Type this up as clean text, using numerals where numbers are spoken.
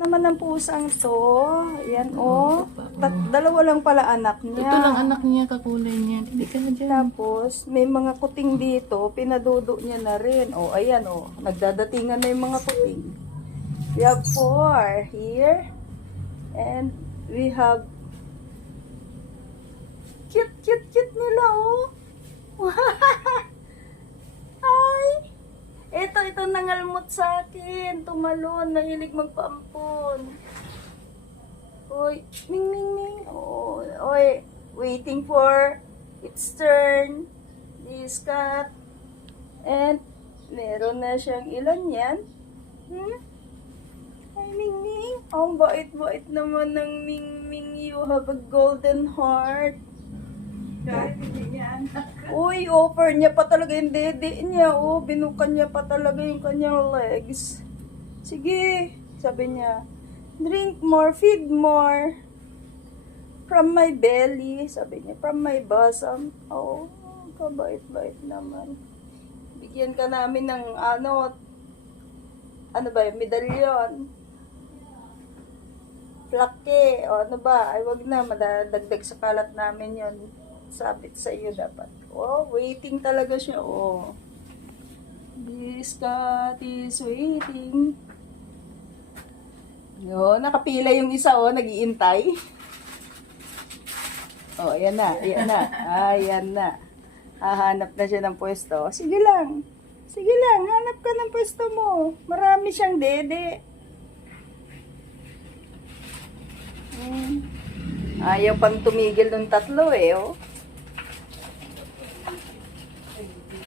Naman ng pusang to. Yan, oh. Dalawa lang pala anak niya. Ito lang anak niya, kakulay niya. Hindi ka na dyan. Tapos, may mga kuting dito. Pinadudo niya na rin. Oh, ayan, oh. Nagdadatingan na yung mga kuting. We have 4 here. And we have cute nila, oh. Ay! Ito nangalmot sa akin. Tumalon, nahilig magpaampon. Oy, ming. Oh, oy, waiting for its turn. This cat. And, meron na siyang ilan yan. Ay, Ming. Ang bait-bait naman ng Ming. You have a golden heart. Kahit hindi niya anak. Uy, offer niya pa talaga yung dede niya. Oh, binukan niya pa talaga yung kanyang legs. Sige, sabi niya. Drink more, feed more. From my belly, sabi niya. From my bosom. Oh, kabait-bait naman. Bigyan ka namin ng ano ba yung medalyon. Plaque, o ano ba? Ay, wag na, madadagdag sa kalat namin yon. Sabit sa iyo dapat. Oh, waiting talaga siya. Oh. This cat is waiting. Yo, nakapila yung isa, oh, nag-iintay. Oh, ayan na. Ayan na. Hahanap na siya ng pwesto. Sige lang, hanap ka ng pwesto mo. Marami siyang dede. Ayaw pang tumigil ng tatlo, eh, oh.